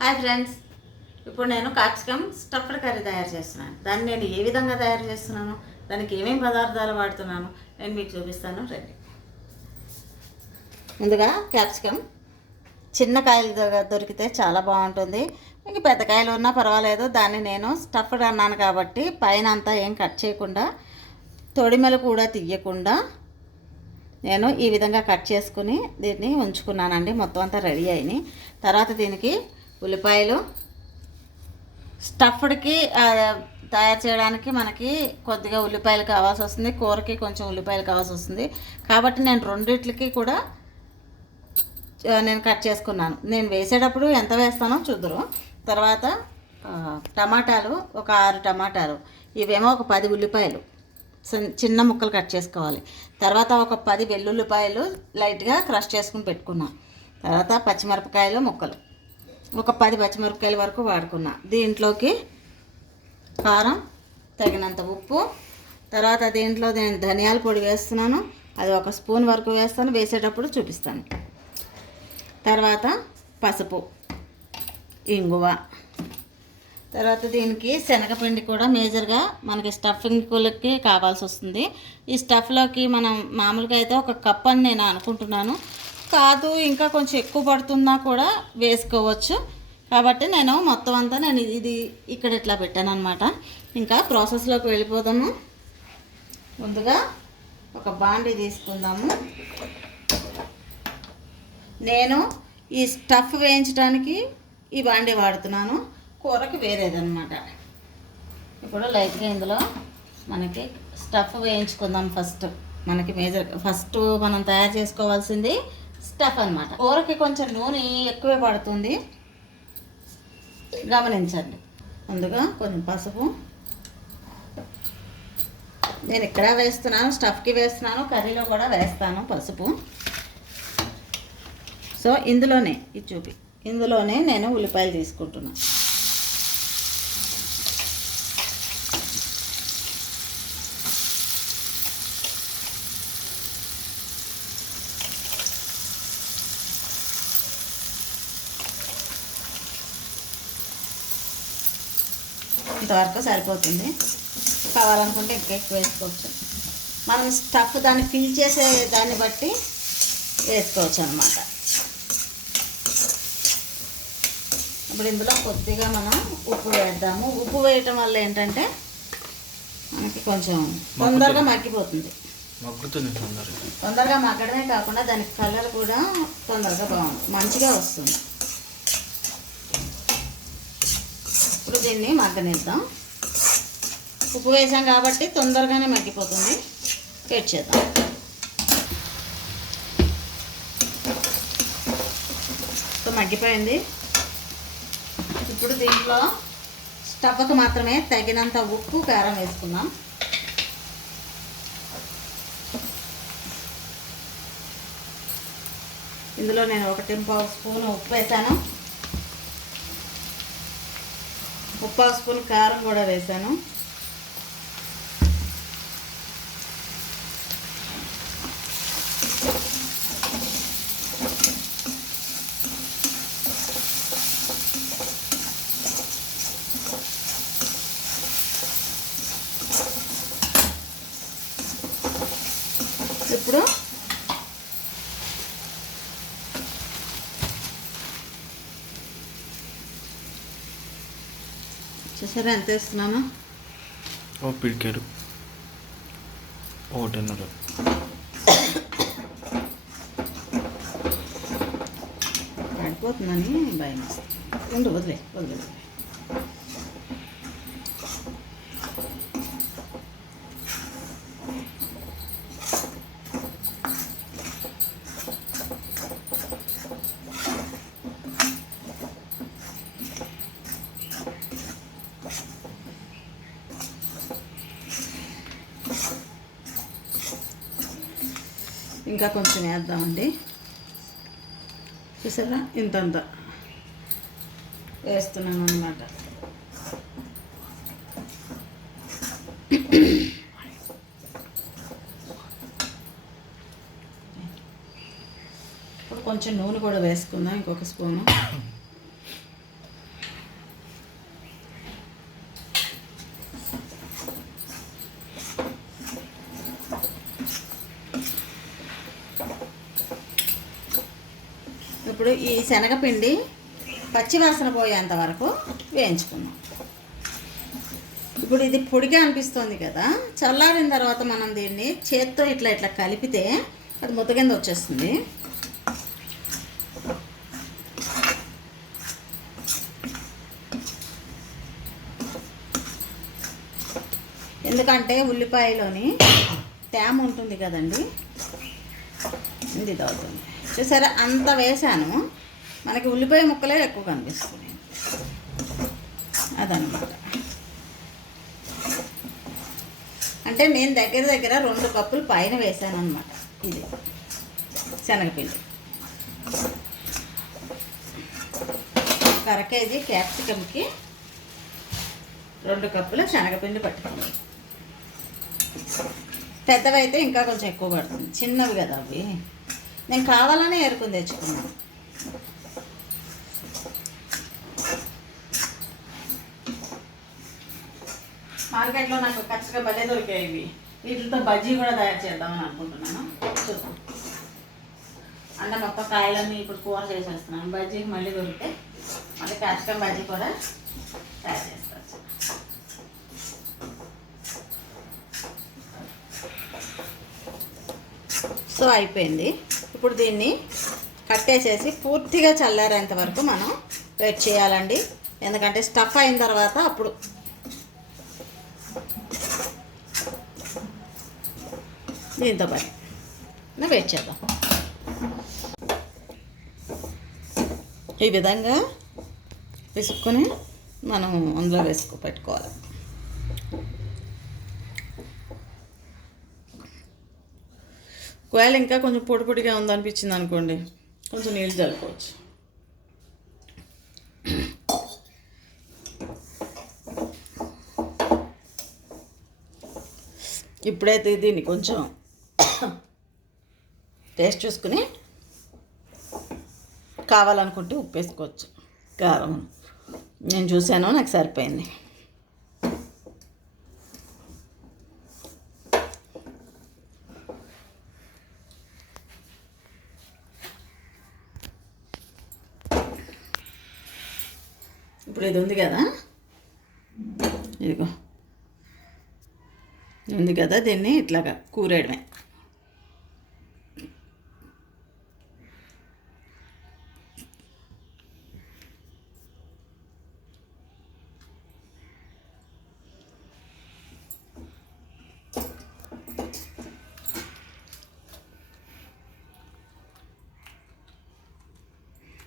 Hi friends. ఇప్పుడు నేను capsicum stuffed curry తయారు చేస్తున్నాను. దాన్ని నేను ఏ విధంగా తయారు చేస్తున్నాను? దానికి ఏమేమి పదార్థాలు వాడుతున్నాను? నేను మీకు చూపిస్తాను. రండి. ముందుగా క్యాప్సికమ్ చిన్న కాయలు దొరికితే చాలా బాగుంటుంది. ఇంక పెద్ద కాయలు ఉన్నా పర్వాలేదు. దాన్ని నేను స్టఫ్డ్ అన్నాను కాబట్టి పైన అంతా ఏం కట్ చేయకుండా తొడిమెలు కూడా తీయకుండా నేను ఈ విధంగా కట్ చేసుకుని దీన్ని ఉంచుకున్నానండి. మొత్తం అంతా రెడీ అయినాయి. తర్వాత దీనికి ఉల్లిపాయలు. స్టఫ్డ్కి తయారు చేయడానికి మనకి కొద్దిగా ఉల్లిపాయలు కావాల్సి వస్తుంది. కూరకి కొంచెం ఉల్లిపాయలు కావాల్సి వస్తుంది. కాబట్టి నేను రెండిట్లకి కూడా నేను కట్ చేసుకున్నాను. నేను వేసేటప్పుడు ఎంత వేస్తానో చూద్దరు. తర్వాత టమాటాలు ఒక ఆరు టమాటాలు. ఇవేమో ఒక పది ఉల్లిపాయలు. చిన్న ముక్కలు కట్ చేసుకోవాలి. తర్వాత ఒక పది వెల్లుల్లిపాయలు లైట్గా క్రష్ చేసుకుని పెట్టుకున్నాను తర్వాత పచ్చిమిరపకాయలు ముక్కలు. ఒక పది పచ్చిమిరపకాయల వరకు వాడుకున్నా. దీంట్లోకి కారం తగినంత ఉప్పు తర్వాత దీంట్లో నేను ధనియాల పొడి వేస్తున్నాను. అది ఒక స్పూన్ వరకు వేస్తాను. వేసేటప్పుడు చూపిస్తాను. తర్వాత పసుపు ఇంగువ. తర్వాత దీనికి శనగపిండి కూడా మేజర్గా మనకి స్టఫింగ్కి కావాల్సి వస్తుంది. ఈ స్టఫ్లోకి మనం మామూలుగా అయితే ఒక కప్ అని నేను అనుకుంటున్నాను. కాదు ఇంకా కొంచెం ఎక్కువ పడుతున్నా కూడా వేసుకోవచ్చు. కాబట్టి నేను మొత్తం అంతా నేను ఇది ఇక్కడ ఇట్లా పెట్టాను అనమాట ఇంకా ప్రాసెస్లోకి వెళ్ళిపోదాము. ముందుగా ఒక బాండీ తీసుకుందాము. నేను ఈ స్టఫ్ వేయించడానికి ఈ బాండీ వాడుతున్నాను. కూరకి వేరేదనమాట ఇప్పుడు లైట్గా ఇందులో మనకి స్టఫ్ వేయించుకుందాం ఫస్ట్ మనకి మేజర్ ఫస్ట్ మనం తయారు చేసుకోవాల్సింది స్టఫ్ అన్నమాట. కూరకి కొంచెం నూనె ఎక్కువే పడుతుంది. గమనించండి. ముందుగా కొంచెం పసుపు. నేను ఇక్కడ వేస్తున్నాను స్టఫ్కి వేస్తున్నాను కర్రీలో కూడా వేస్తాను పసుపు. సో ఇందులోనే ఇది చూపి. ఇందులోనే నేను ఉల్లిపాయలు తీసుకుంటున్నాను ఇంతవరకు సరిపోతుంది. కావాలనుకుంటే ఇంకా ఎక్కువ వేసుకోవచ్చు. మనం స్టఫ్ దాన్ని ఫిల్ చేసే దాన్ని బట్టి వేసుకోవచ్చు అనమాట ఇప్పుడు ఇందులో కొద్దిగా మనం ఉప్పు వేద్దాము. ఉప్పు వేయటం వల్ల ఏంటంటే మనకి కొంచెం తొందరగా మగ్గిపోతుంది. మగ్గుతుంది తొందరగా. తొందరగా మగ్గడమే కాకుండా దానికి కలర్ కూడా తొందరగా బాగుంది మంచిగా వస్తుంది. దీన్ని మగ్గనిద్దాం. ఉప్పు వేసాం కాబట్టి తొందరగానే మగ్గిపోతుంది. వేట్ చేద్దాం. మగ్గిపోయింది. ఇప్పుడు దీంట్లో స్టవ్కు మాత్రమే తగినంత ఉప్పు కారం వేసుకుందాం. ఇందులో నేను ఒకటి పావు స్పూన్ ఉప్పు వేసాను. ముప్పావు స్పూన్ కారం కూడా వేసాను ఇప్పుడు చూసారా ఎంత వేస్తున్నాను ఓ పిడికెడు. ఒకటిన్నర పడిపోతుందని భయం ఉండు వదిలే వదిలే. ఇంకా కొంచెం వేద్దామండి. చూసారా? ఇంతంత వేస్తున్నాను అనమాట ఇప్పుడు కొంచెం నూనె కూడా వేసుకుందాం ఇంకొక స్పూను. ఇప్పుడు ఈ శనగపిండి పచ్చివాసన పోయేంత వరకు వేయించుకుందాం. ఇప్పుడు ఇది పొడిగా అనిపిస్తుంది కదా చల్లారిన తర్వాత మనం దీన్ని చేత్తో ఇట్లా ఇట్లా కలిపితే అది ముద్ద కింద వచ్చేస్తుంది. ఎందుకంటే ఉల్లిపాయలోని తేమ ఉంటుంది కదండి ఇది ఇది అవుతుంది. చూసారా? అంత వేసాను మనకి ఉల్లిపాయ ముక్కలే ఎక్కువ కనిపిస్తుంది అదనమాట అంటే నేను దగ్గర దగ్గర రెండు కప్పులు పైన వేసాను అనమాట ఇది శనగపిండి. ఒక అర కేజీ క్యాప్సికమ్కి రెండు కప్పుల శనగపిండి పట్టుకోండి పెద్దవైతే ఇంకా కొంచెం ఎక్కువ పడుతుంది. చిన్నవి కదా అవి. నేను కావాలనే ఎరుకుని తెచ్చుకున్నాను మార్కెట్లో నాకు ఖచ్చితంగా భలే దొరికాయి ఇవి. వీటితో బజ్జీ కూడా తయారు చేద్దామని అనుకుంటున్నాను. చూద్దాం. అంటే మొత్తం కాయలన్నీ ఇప్పుడు కూర చేసేస్తున్నాను. బజ్జీకి మళ్ళీ దొరికితే మళ్ళీ ఖచ్చితంగా బజ్జీ కూడా తయారు చేస్తాను. సో అయిపోయింది. ఇప్పుడు దీన్ని కట్టేసేసి పూర్తిగా చల్లారేంత వరకు మనం వెయిట్ చేయాలండి. ఎందుకంటే స్టఫ్ అయిన తర్వాత అప్పుడు దీంతో పాటు వెయిట్ చేద్దాం. ఈ విధంగా విసుక్కుని మనం అందులో వేసుకో పెట్టుకోవాలి. ఒకవేళ ఇంకా కొంచెం పొడి పొడిగా ఉందనిపించింది అనుకోండి కొంచెం నీళ్ళు చల్లుకోవచ్చు. ఇప్పుడైతే దీన్ని కొంచెం టేస్ట్ చూసుకుని కావాలనుకుంటే ఉప్పు వేసుకోవచ్చు. కారం. నేను చూశాను నాకు సరిపోయింది. ఇప్పుడు ఇది ఉంది కదా? ఇదిగో. ఉంది కదా దీన్ని ఇట్లాగా కూరేయడమే.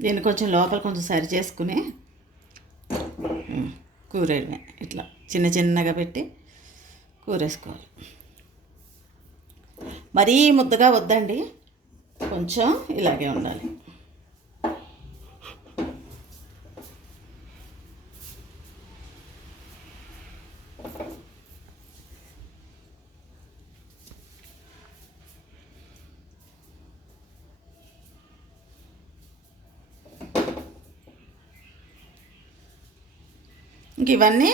దీన్ని కొంచెం లోపల కొంచెం సరి చేసుకుని ఉమ్, ఇట్లా చిన్న చిన్నగా పెట్టి కూరేసుకోవాలి. మరీ ముద్దగా వద్దండి. కొంచెం ఇలాగే ఉండాలి. ఇవన్నీ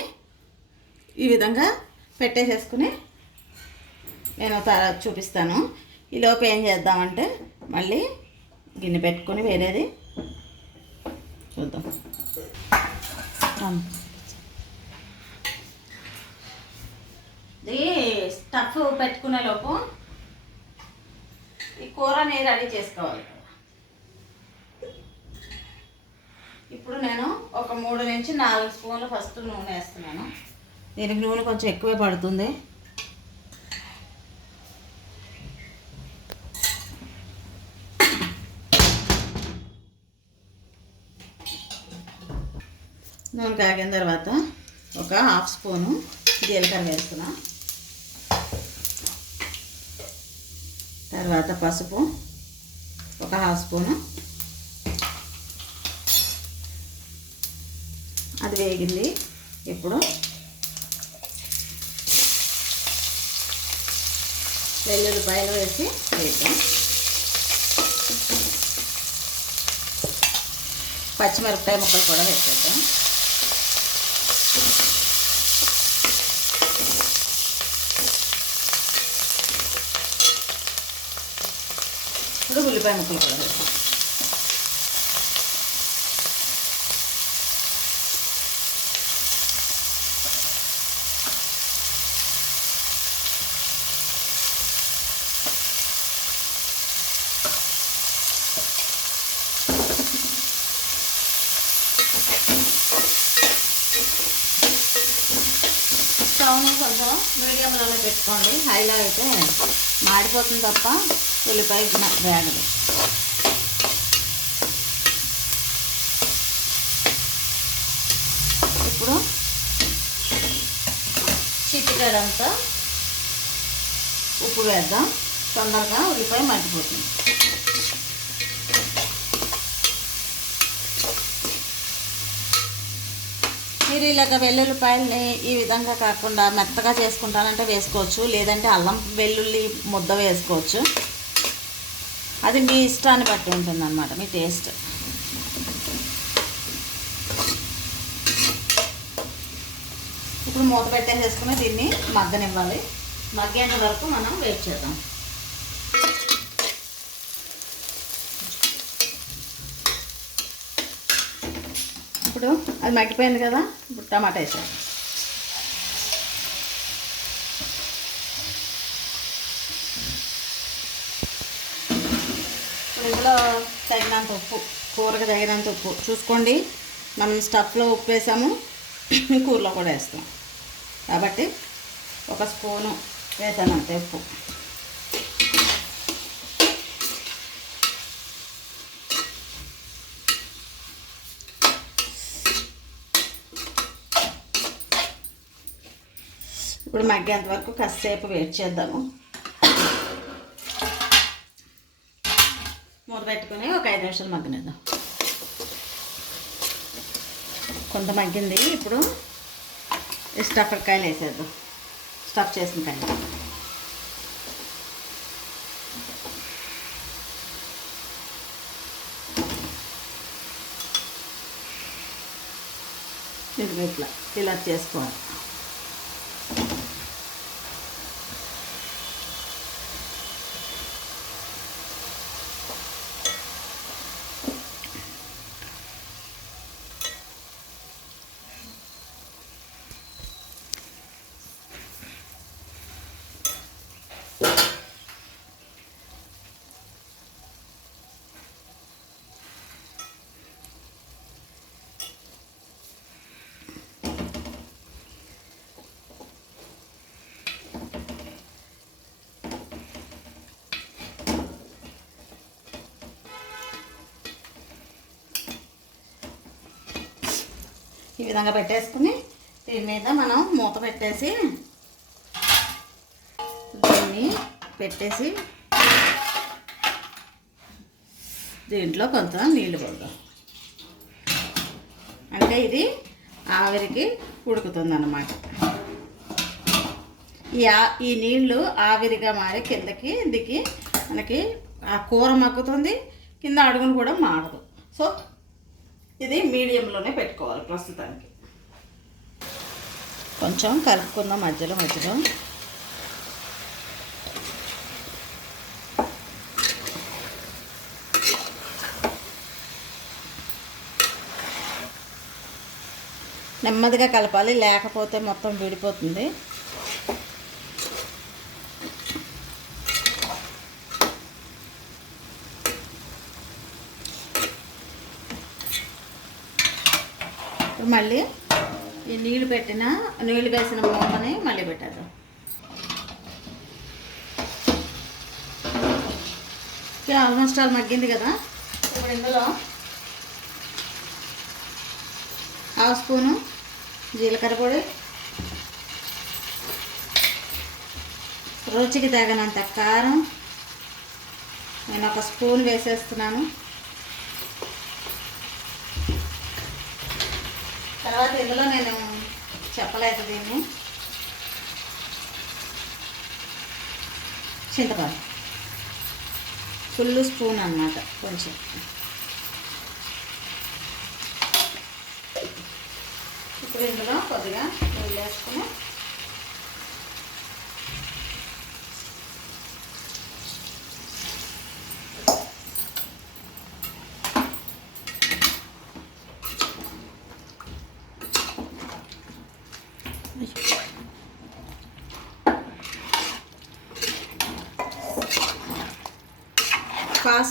ఈ విధంగా పెట్టేసేసుకుని నేను తర్వాత చూపిస్తాను. ఈ లోపు ఏం చేద్దామంటే మళ్ళీ గిన్నె పెట్టుకొని వేరేది చూద్దాం. ఇది స్టఫ్ పెట్టుకునే లోపు ఈ కూరని రెడీ చేసుకోవాలి. ఇప్పుడు నేను ఒక మూడు నుంచి నాలుగు స్పూన్లు ఫస్ట్ నూనె వేస్తున్నాను. దీనికి నూనె కొంచెం ఎక్కువే పడుతుంది. నూనె కాగిన తర్వాత ఒక హాఫ్ స్పూను జీలకర్ర వేస్తున్నా. తర్వాత పసుపు ఒక హాఫ్ స్పూను వేగింది. ఇప్పుడు వెల్లుల్లిపాయలు వేసి వేద్దాం. పచ్చిమిరపకాయ ముక్కలు కూడా వేసేద్దాం. ఇప్పుడు ఉల్లిపాయ ముక్కలు కూడా వేద్దాం స్టవ్ని కొంచెం మీడియంలోనే పెట్టుకోండి హైలో అయితే మాడిపోతుంది తప్ప ఉల్లిపాయ వేగదు. ఇప్పుడు చిటికడంతా ఉప్పు వేద్దాం. తొందరగా ఉల్లిపాయ మగ్గిపోతుంది మీరు ఇలాగ వెల్లుల్లిపాయలని ఈ విధంగా కాకుండా మెత్తగా చేసుకుంటానంటే వేసుకోవచ్చు. లేదంటే అల్లం వెల్లుల్లి ముద్ద వేసుకోవచ్చు. అది మీ ఇష్టాన్ని బట్టి ఉంటుందన్నమాట మీ టేస్ట్. ఇప్పుడు మూత పెట్టేసేసుకుని దీన్ని మగ్గనివ్వాలి. మగ్గేంత వరకు మనం వెయిట్ చేద్దాం. ఇప్పుడు అది మగ్గిపోయింది కదా ఇప్పుడు టమాటా వేసాను ఇందులో తగినంత ఉప్పు కూరకు తగినంత ఉప్పు. చూసుకోండి మనం స్టఫ్లో ఉప్పు వేసాము కూరలో కూడా వేస్తాం. కాబట్టి ఒక స్పూను వేసాను అంతే ఉప్పు. ఇప్పుడు మగ్గేంత వరకు కాసేపు వెయిట్ చేద్దాము. మూత పెట్టుకుని ఒక ఐదు నిమిషాలు మగ్గనిద్దాం. కొంత మగ్గింది ఇప్పుడు స్టఫ్డ్ స్టఫర్ కాయలు వేసేద్దాం. స్టఫ్ చేసిన కాయలు. ఇది ఇట్లా ఇలా చేసుకోవాలి. విధంగా పెట్టేసుకుని దీని మీద మనం మూత పెట్టేసి దీన్ని పెట్టేసి దీంట్లో కొంత నీళ్ళు పడదాం అంటే ఇది ఆవిరికి ఉడుకుతుంది అన్నమాట ఈ ఆ- ఈ నీళ్ళు ఆవిరిగా మారి కిందకి దిగి మనకి ఆ కూర మగ్గుతుంది కింద అడుగును కూడా మాడదు సో ఇది మీడియంలోనే పెట్టుకోవాలి ప్రస్తుతానికి. కొంచెం కలుపుకుందాం మధ్యలో మధ్యలో. నెమ్మదిగా కలపాలి లేకపోతే మొత్తం విడిపోతుంది. మళ్ళీ ఈ నీళ్ళు పెట్టిన నీళ్ళు వేసిన మూతని మళ్ళీ పెట్టేద్దాం. ఆల్మోస్ట్ ఆల్ మగ్గింది కదా? ఇప్పుడు ఇందులో హాఫ్ స్పూను జీలకర్ర పొడి రుచికి తగినంత కారం. నేను ఒక స్పూన్ వేసేస్తున్నాను. తర్వాత ఇందులో నేను చెప్పలేదు దీన్ని. చింతపండు. ఫుల్ స్పూన్ అన్నమాట కొంచెం. ఇప్పుడు ఇందులో కొద్దిగా నీళ్ళు వేసుకుని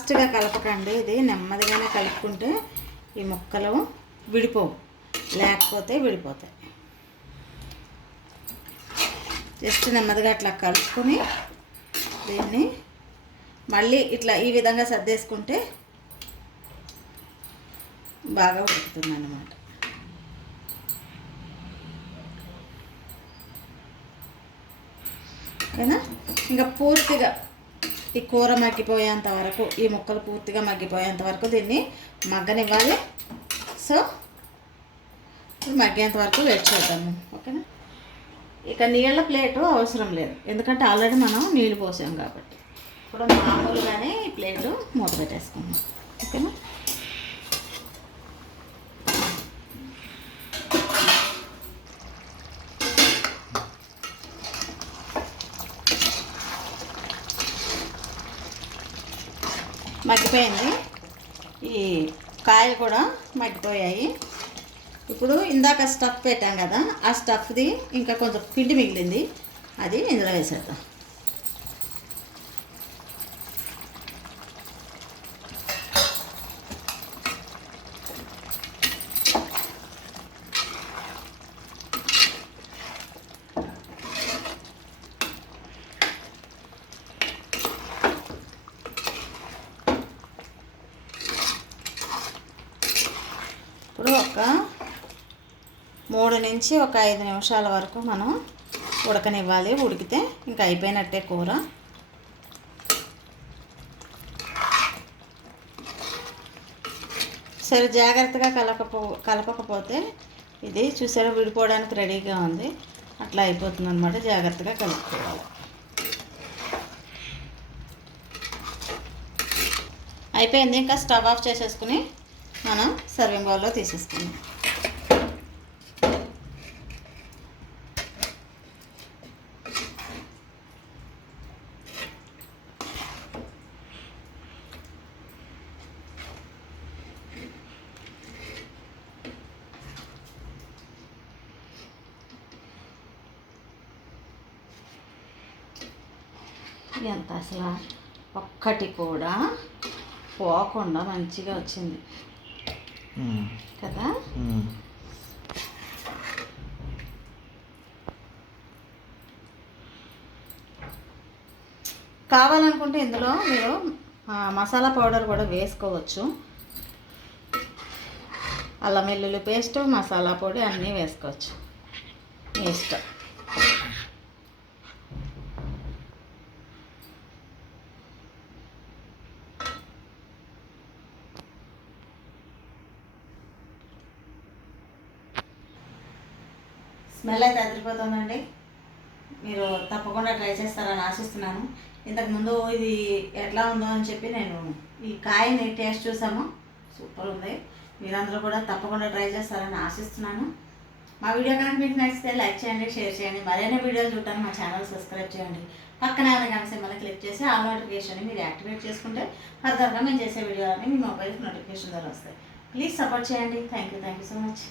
ఫాస్ట్గా కలపకండి. ఇది నెమ్మదిగానే కలుపుకుంటే ఈ ముక్కలు విడిపోవు. లేకపోతే విడిపోతాయి. జస్ట్ నెమ్మదిగా అట్లా కలుపుకొని దీన్ని మళ్ళీ ఇట్లా ఈ విధంగా సర్దేసుకుంటే బాగా ఉడుకుతుంది అన్నమాట ఓకేనా? ఇంకా పూర్తిగా ఈ కూర మగ్గిపోయేంత వరకు ఈ ముక్కలు పూర్తిగా మగ్గిపోయేంత వరకు దీన్ని మగ్గనివ్వాలి. సో ఇప్పుడు మగ్గేంత వరకు వెయిట్ చేద్దాము. ఓకేనా? ఇక నీళ్ళ ప్లేటు అవసరం లేదు. ఎందుకంటే ఆల్రెడీ మనం నీళ్ళు పోసాం కాబట్టి. ఇప్పుడు మామూలుగానే ఈ ప్లేటు మూత పెట్టేసుకుందాం. ఓకేనా? మగ్గిపోయింది ఈ కాయలు కూడా మగ్గిపోయాయి. ఇప్పుడు ఇందాక స్టఫ్ పెట్టాం కదా ఆ స్టఫ్ది ఇంకా కొంచెం పిండి మిగిలింది. అది ఇందులో వేసేద్దాం ఇప్పుడు ఒక మూడు నుంచి ఒక ఐదు నిమిషాల వరకు మనం ఉడకనివ్వాలి. ఉడికితే ఇంకా అయిపోయినట్టే కూర. సరే జాగ్రత్తగా కలపకపో కలపకపోతే ఇది చూసారా విడిపోవడానికి రెడీగా ఉంది. అట్లా అయిపోతుంది అనమాట జాగ్రత్తగా కలుపుకోవాలి. అయిపోయింది. ఇంకా స్టవ్ ఆఫ్ చేసేసుకుని మనం సర్వింగ్ బౌల్లో తీసేసుకుందాం. ఎంత అసలు ఒక్కటి కూడా పోకుండా మంచిగా వచ్చింది. కదా? కావాలనుకుంటే ఇందులో మీరు మసాలా పౌడర్ కూడా వేసుకోవచ్చు. అల్లం వెల్లుల్లి పేస్ట్ మసాలా పొడి అన్నీ వేసుకోవచ్చు. మీ ఇష్టం. స్మెల్ అయితే అదిరిపోతుందండి. మీరు తప్పకుండా ట్రై చేస్తారని ఆశిస్తున్నాను. ఇంతకుముందు ఇది ఎట్లా ఉందో అని చెప్పి నేను ఈ కాయని టేస్ట్ చూసాము. సూపర్ ఉంది. మీరందరూ కూడా తప్పకుండా ట్రై చేస్తారని ఆశిస్తున్నాను. మా వీడియో కనుక మీకు నచ్చితే లైక్ చేయండి షేర్ చేయండి. మరైనా వీడియోలు చూడటానికి మా ఛానల్ సబ్స్క్రైబ్ చేయండి. పక్కన ఉన్న క్లిక్ చేసి ఆల్ నోటిఫికేషన్ మీరు యాక్టివేట్ చేసుకుంటే ఫర్దర్గా మేము చేసే వీడియోలన్నీ మీ మొబైల్కి నోటిఫికేషన్ ద్వారా వస్తాయి. ప్లీజ్ సపోర్ట్ చేయండి. Thank you thank you so much.